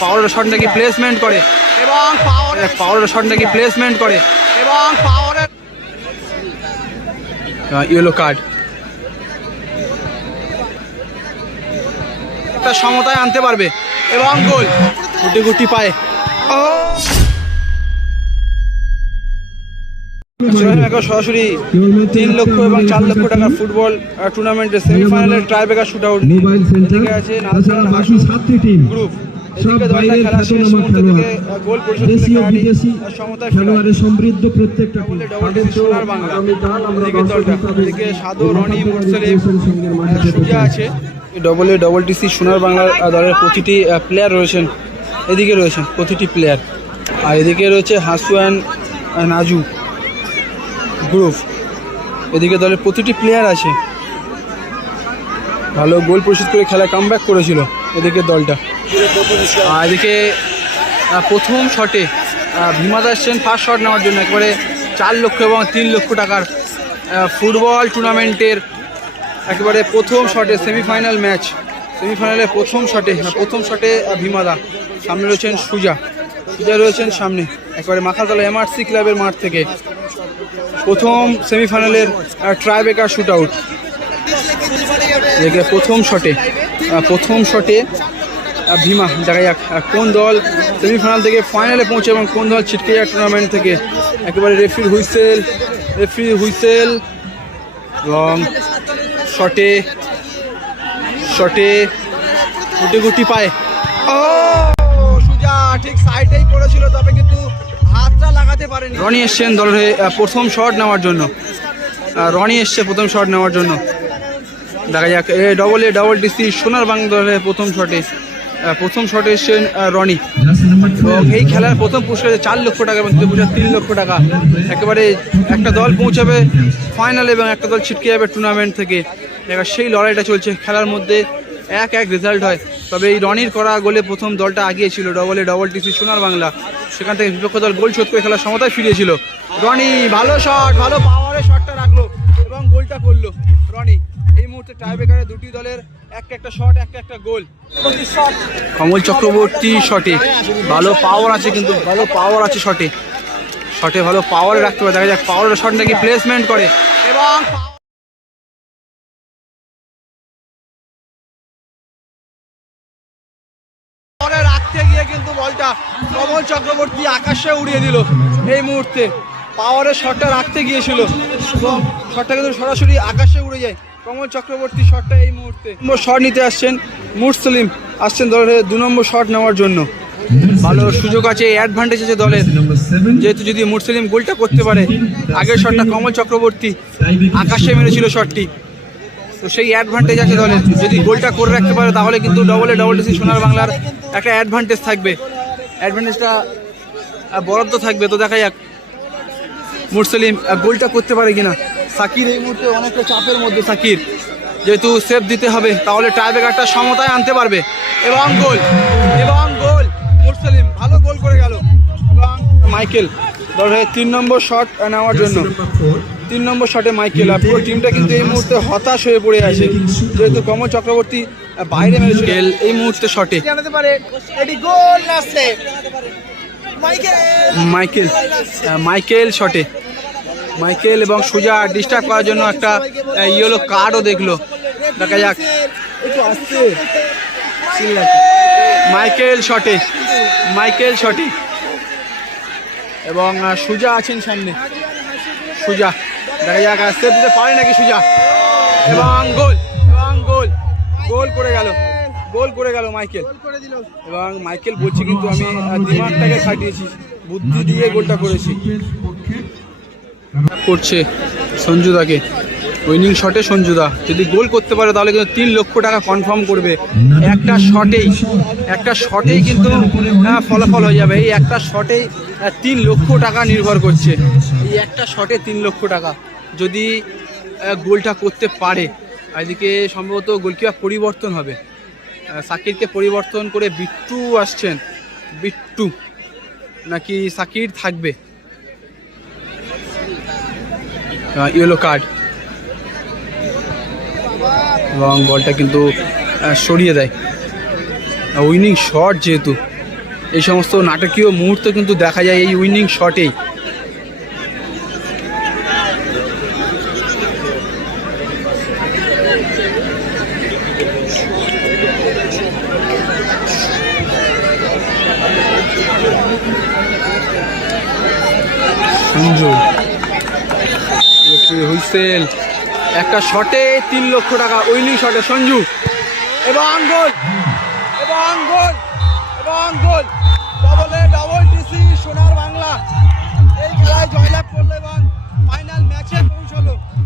পাওয়ারের শট নাকি প্লেসমেন্ট করে এবং পাওয়ারের শট নাকি প্লেসমেন্ট করে এবং পাওয়ারের ইয়েলো কার্ড একটা সমতায় আনতে পারবে এবং গোল গুটি গুটি পায়। সরাসরি 3 লক্ষ এবং 4 লক্ষ টাকার ফুটবল টুর্নামেন্টের সেমিফাইনালের ট্রাইব্রেকার শুট আউট আছে গ্রুপ। এদিকে দলটা খেলা শেষ মুহূর্ত থেকে গোল পরিশোধ সমতায় খেলোয়াড়ের সমৃদ্ধ প্রত্যেকটা সোনার বাংলা। এদিকে দলটা এদিকে সাদু রনি মুরসালিম সুজা আছে। ডবল টিসি সোনার বাংলার দলের প্রতিটি প্লেয়ার রয়েছেন, এদিকে রয়েছেন প্রতিটি প্লেয়ার, আর এদিকে রয়েছে হাসুয়ান নাজু গ্রুপ। এদিকে দলের প্রতিটি প্লেয়ার আছে, ভালো গোল পরিশোধ করে খেলায় কামব্যাক করেছিল এদিকে দলটা। আর এদিকে প্রথম শটে ভীমাদা এসছেন ফার্স্ট শট নেওয়ার জন্য, একেবারে 4 লক্ষ এবং 3 লক্ষ টাকার ফুটবল টুর্নামেন্টের একেবারে প্রথম শটে সেমিফাইনাল ম্যাচ, সেমিফাইনালের প্রথম শটে ভীমাদা। সামনে রয়েছেন সুজা রয়েছেন সামনে, একেবারে মাখাতলা এমআরসি ক্লাবের মাঠ থেকে প্রথম সেমিফাইনালের ট্রাইব্রেকার শুট আউট। প্রথম শটে ভীমা, দেখা যাক কোন দল সেমিফাইনাল থেকে ফাইনালে পৌঁছে এবং কোন দল ছিটকে যায় টুর্নামেন্ট থেকে। একেবারে রেফারি হুইসেল এবং শটে গুটি পায়। সুজা ঠিক সাইডেই পড়েছিল, তবে কিন্তু হাতটা লাগাতে পারেনি। রনি এসছেন দলের প্রথম শট নেওয়ার জন্য, দেখা যাক ডবল টিসি সোনার বাংলা দলের প্রথম শটে এসছেন রনি। এবং এই খেলার প্রথম পুরস্কার 4 লক্ষ টাকা এবং 3 লক্ষ টাকা। একেবারে একটা দল পৌঁছাবে ফাইনালে এবং একটা দল ছিটকে যাবে টুর্নামেন্ট থেকে। এবার সেই লড়াইটা চলছে, খেলার মধ্যে 1-1 রেজাল্ট হয়। তবে এই রনির করা গোলে প্রথম দলটা আগিয়েছিল ডবল টিসি সোনার বাংলা, সেখান থেকে বিপক্ষ দল গোল শোধ করে খেলার সমতায় ফিরিয়েছিল। রনি ভালো শট, ভালো পাওয়ারের শটটা রাখলো এবং গোলটা করলো রনি। এই মুহূর্তে টাইব্রেকারে দুটি দলের একটা শট, একটা গোল। কমল চক্রবর্তী শটে ভালো পাওয়ার আছে, কিন্তু ভালো পাওয়ার আছে শটে ভালো পাওয়ার রাখতে পারে। দেখা যাক পাওয়ারের শট নাকি প্লেসমেন্ট করে এবং রাখতে গিয়ে কিন্তু বলটা কমল চক্রবর্তী আকাশে উড়িয়ে দিল। এই মুহূর্তে পাওয়ারের শটটা রাখতে গিয়েছিল এবং শটটা কিন্তু সরাসরি আকাশে উড়ে যায়। কমল চক্রবর্তী শটটা এই মুহূর্তে শট নিতে আসছেন, মুরসালিম আসছেন দলের 2 নম্বর শট নেওয়ার জন্য। ভালো সুযোগ আছে, অ্যাডভান্টেজ আছে দলের, যেহেতু যদি মুরসালিম গোলটা করতে পারে। আগের শটটা কমল চক্রবর্তী আকাশে মেরেছিল শটটি, তো সেই অ্যাডভান্টেজ আছে দলের। যদি গোলটা করে রাখতে পারে তাহলে কিন্তু ডবল টিসি সোনার বাংলার একটা অ্যাডভান্টেজ থাকবে, অ্যাডভান্টেজটা বরাদ্দ থাকবে। তো দেখা যাক মুরসালিম গোলটা করতে পারে কিনা। সাকির এই মুহূর্তে অনেকটা চাপের মধ্যে, সাকির যেহেতু সেভ দিতে হবে তাহলে টাইব্রেকারটা সমতায় আনতে পারবে এবং গোল মুরসালিম ভালো গোল করে গেল। এবং মাইকেল দলের 3 নম্বর শট নেওয়ার জন্য, 3 নম্বর শটে মাইকেল। আর পুরো টিমটা কিন্তু এই মুহূর্তে হতাশ হয়ে পড়ে আছে, যেহেতু কমল চক্রবর্তী বাইরে মেরেছিল। এই মুহূর্তে শটে মাইকেল এবং সুজা ডিস্টার্ব করার জন্য একটা ইয়েলো কার্ডও দেখলো। দেখা যাক মাইকেল শটে এবং সুজা আছেন সামনে। সুজা দেখা যাক সেভ দিতে পারে নাকি সুজা, এবং গোল করে গেল মাইকেল। এবং মাইকেল বলছে কিন্তু আমি দিমাগটাকে খাটিয়েছি, বুদ্ধি দিয়ে গোলটা করেছি। করছে সঞ্জুদাকে, উইনিং শটে সঞ্জুদা যদি গোল করতে পারে তাহলে কিন্তু 3 লক্ষ টাকা কনফার্ম করবে। একটা শটেই কিন্তু ফলাফল হয়ে যাবে। এই একটা শটেই 3 লক্ষ টাকা নির্ভর করছে। এই একটা শটে 3 লক্ষ টাকা যদি গোলটা করতে পারে। এদিকে সম্ভবত গোলকিপার পরিবর্তন হবে, সাকিরকে পরিবর্তন করে বিট্টু আসছেন। বিট্টু নাকি সাকির থাকবে। ইয়েলো কার্ড এবং বলটা কিন্তু সরিয়ে দেয় উইনিং শট, যেহেতু এই সমস্ত নাটকীয় মুহূর্ত কিন্তু দেখা যায় এই উইনিং শটেই। সঞ্জু হুইসেল, একটা শটে 3 লক্ষ টাকা, উইনিং শটে সঞ্জু, এবং গোল এবং গোল এবং গোল। ডবলে ডবল টিসি সোনার বাংলা এই খেলায় জয়লাভ করলো এবং ফাইনাল ম্যাচে পৌঁছলো।